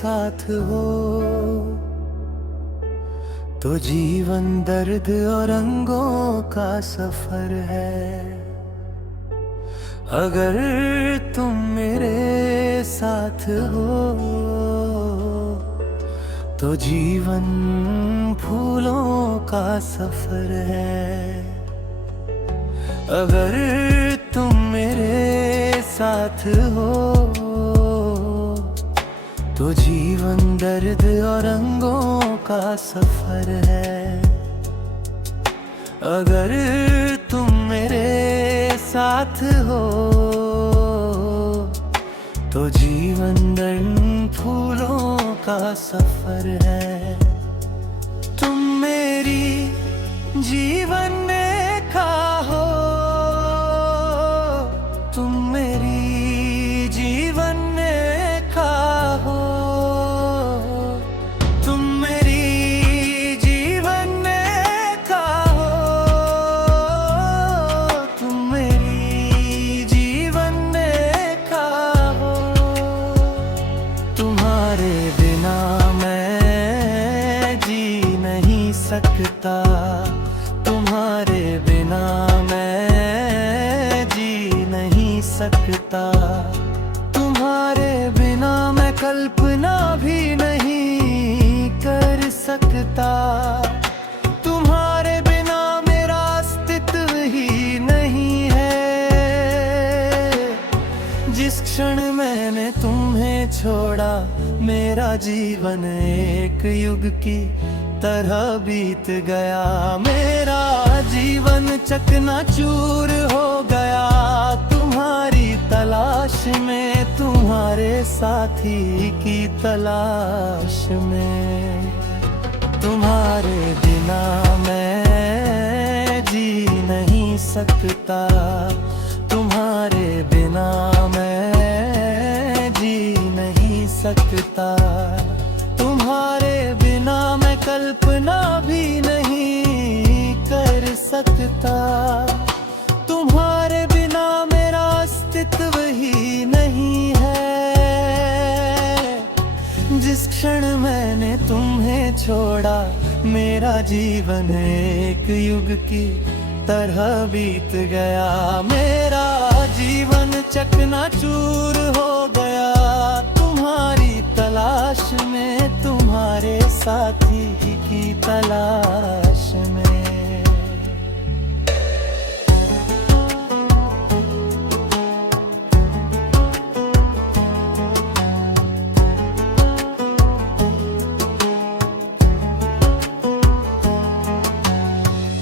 साथ हो तो जीवन दर्द और रंगों का सफर है। अगर तुम मेरे साथ हो तो जीवन फूलों का सफर है। अगर तुम मेरे साथ हो तो जीवन दर्द और रंगों का सफर है। अगर तुम मेरे साथ हो तो जीवन दर्द फूलों का सफर है। तुम मेरी जीवन रेखा हो, तुम मेरी जीवन रेखा हो, तुम मेरी जीवन रेखा हो, तुम मेरी जीवन रेखा हो। तुम्हारे बिना मैं जी नहीं सकता, तुम्हारे बिना मैं जी नहीं सकता। तुम्हारे बिना मैं कल्पना भी नहीं कर सकता। तुम्हारे बिना मेरा अस्तित्व ही नहीं है। जिस क्षण मैंने तुम्हें छोड़ा मेरा जीवन एक युग की तरह बीत गया। मेरा जीवन चकनाचूर हो गया तुम्हारी तलाश में, तुम्हारे साथी की तलाश में। तुम्हारे बिना मैं जी नहीं सकता, तुम्हारे बिना मैं जी नहीं सकता। तुम्हारे बिना मैं कल्पना भी नहीं कर सकता। तुम्हारे बिना मेरा अस्तित्व ही नहीं है। जिस क्षण मैंने तुम्हें छोड़ा मेरा जीवन एक युग की तरह बीत गया। मेरा जीवन चकनाचूर हो गया तुम्हारी तलाश में, तुम्हारे साथी की तलाश में।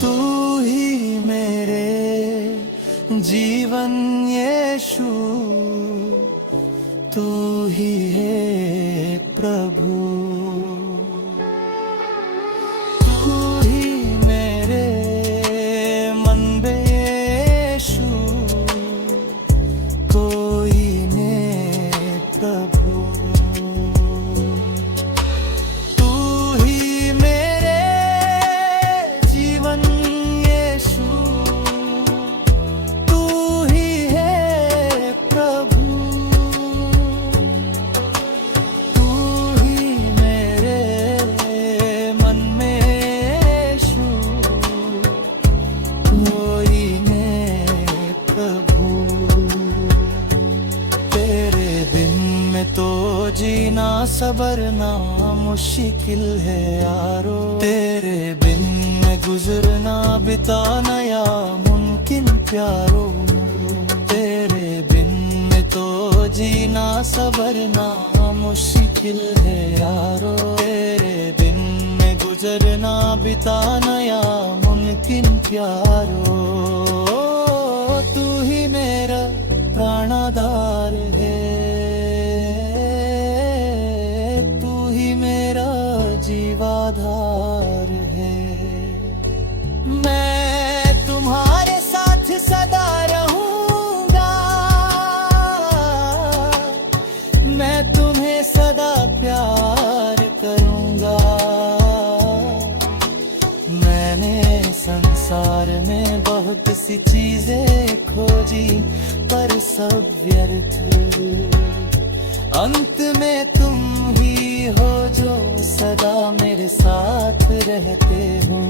तू ही मेरे जीवन यीशु, तू ही है प्रभु। तू ही मेरे मन में यीशु, कोई ने प्रभु। तू ही मेरे जीवन यीशु, तू ही है प्रभु। तो जीना सबरना मुश्किल है यारो, तेरे बिन में गुजरना बिताना या मुमकिन प्यारो। तेरे बिन में तो जीना सबरना मुश्किल है यारो, तेरे बिन में गुजरना बिताना या मुमकिन प्यारो। तू ही मेरा प्राणाधार है, जीवाधार है। मैं तुम्हारे साथ सदा रहूंगा, मैं तुम्हें सदा प्यार करूंगा। मैंने संसार में बहुत सी चीजें खोजी पर सब व्यर्थ, अंत में तुम ही रहते हो।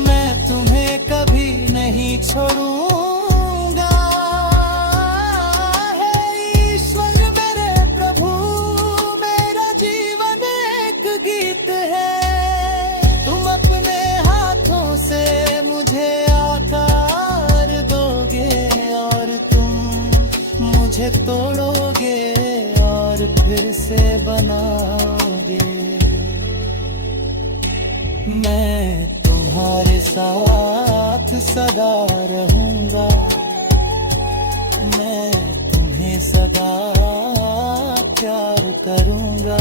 मैं तुम्हें कभी नहीं छोड़ूंगा, हे ईश्वर मेरे प्रभु, मेरा जीवन एक गीत है। तुम अपने हाथों से मुझे आकार दोगे और तुम मुझे तोड़ोगे और फिर से बनाओगे। मैं तुम्हारे साथ सदा रहूंगा, मैं तुम्हें सदा प्यार करूंगा।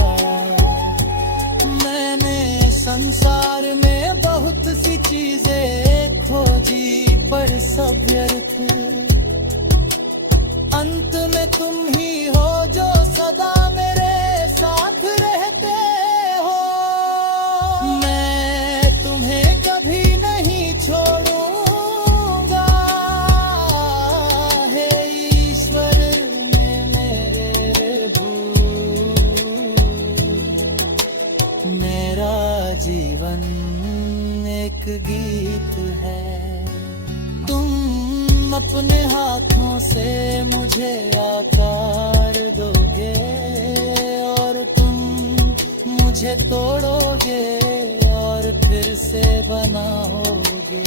मैंने संसार में बहुत सी चीजें खोजी पर सब व्यर्थ, अंत में तुम ही हो जो सदा मेरे साथ रहते हो। मैं तुम्हें कभी नहीं छोड़ूंगा, हे ईश्वर मेरे प्रभु, मेरा जीवन एक गीत है। तुम अपने हाथों से मुझे आकार दोगे और तुम मुझे तोड़ोगे और फिर से बनाओगे।